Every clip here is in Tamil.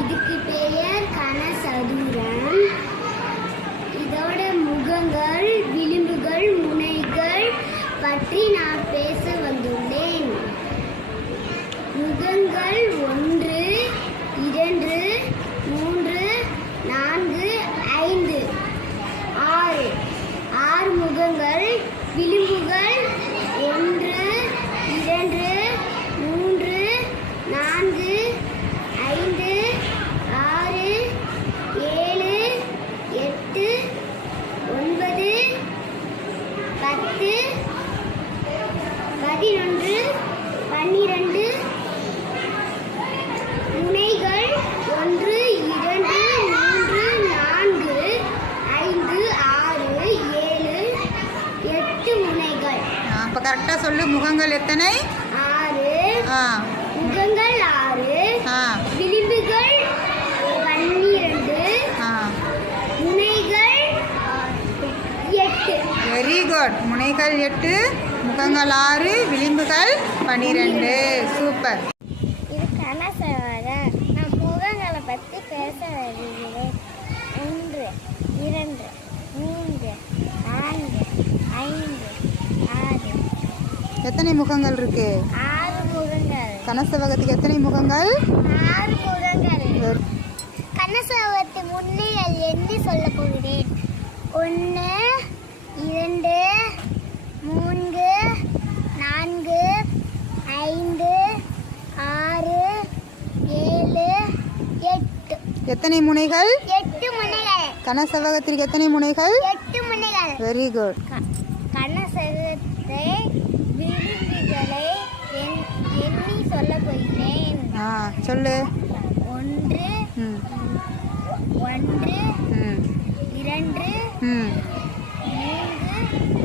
இதுக்கு பெயர் கனசதுரம். இதோட முகங்கள் விளிம்புகள் முனைகள் பற்றி நான் பேச வந்துள்ளேன். முகங்கள் ஒன்று இரண்டு மூன்று நான்கு ஐந்து. ஆறு. ஆறு முகங்கள் விளிம்புகள் ஒன்று இரண்டு மூன்று நான்கு ஐந்து ஆறு ஏழு எட்டு ஒன்பது பத்து பதினொன்று பன்னிரண்டு முனைகள் ஒன்று இரண்டு மூன்று நான்கு ஐந்து ஆறு ஏழு எட்டு முனைகள் அப்போ கரெக்டாக சொல்லு. முகங்கள் எத்தனை? ஆறு. ஆ. முகங்கள் ஆறு. ஆ. விளிம்புகள் பன்னிரண்டு. ஆ. முனைகள் எட்டு. வெரி குட் முனைகள் எட்டு முகங்கள் ஆறு விளிம்புகள் பன்னிரெண்டு. சூப்பர் இது கனசவரம் நான் முகங்களை பற்றி பேச வருகிறேன் ஒன்று இரண்டு மூன்று நான்கு ஐந்து ஆறு எத்தனை முகங்கள் இருக்கு? ஆறு முகங்கள். கனசவகத்துக்கு எத்தனை முகங்கள்? கனசவரத்து முன்னிகள் என்று சொல்ல போகிறேன். ஒன்று இரண்டு மூன்று நான்கு ஐந்து ஆறு ஏழு எட்டு. எத்தனை முனைகள்? எட்டு முனைகள். கனசவகத்திற்கு எத்தனை முனைகள்? எட்டு முனைகள். வெரி குட் கனசகத்தை விரும்பிகளை எண்- எண்ணி சொல்ல போகிறேன் ஆ சொல்லு. ஒன்று ஒன்று இரண்டு மூன்று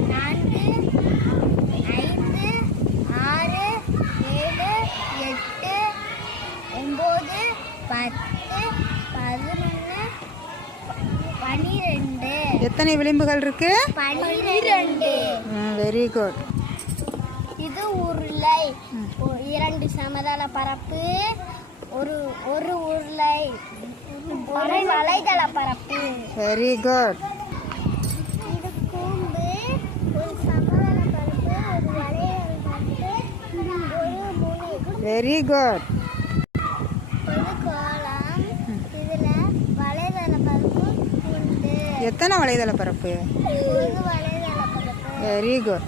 நான்கு ஐந்து ஆறு ஏழு எட்டு ஒம்பது பத்து பதினொன்று பனிரெண்டு. எத்தனை விளிம்புகள் இருக்கு? பனிரெண்டு. வெரி குட் இது உருளை. இரண்டு சமதள பரப்பு ஒரு ஒரு உருளை. ஒரு வலைதள பரப்பு. வெரி குட் இது கூம்பு ஒரு சமதள பரப்பு ஒரு வலைதள பரப்பு ஒரு முனை. வெரி குட் ஒரு கோலம் இதுல வலைதள பரப்பு எத்தனை வலைதள பரப்பு? Very good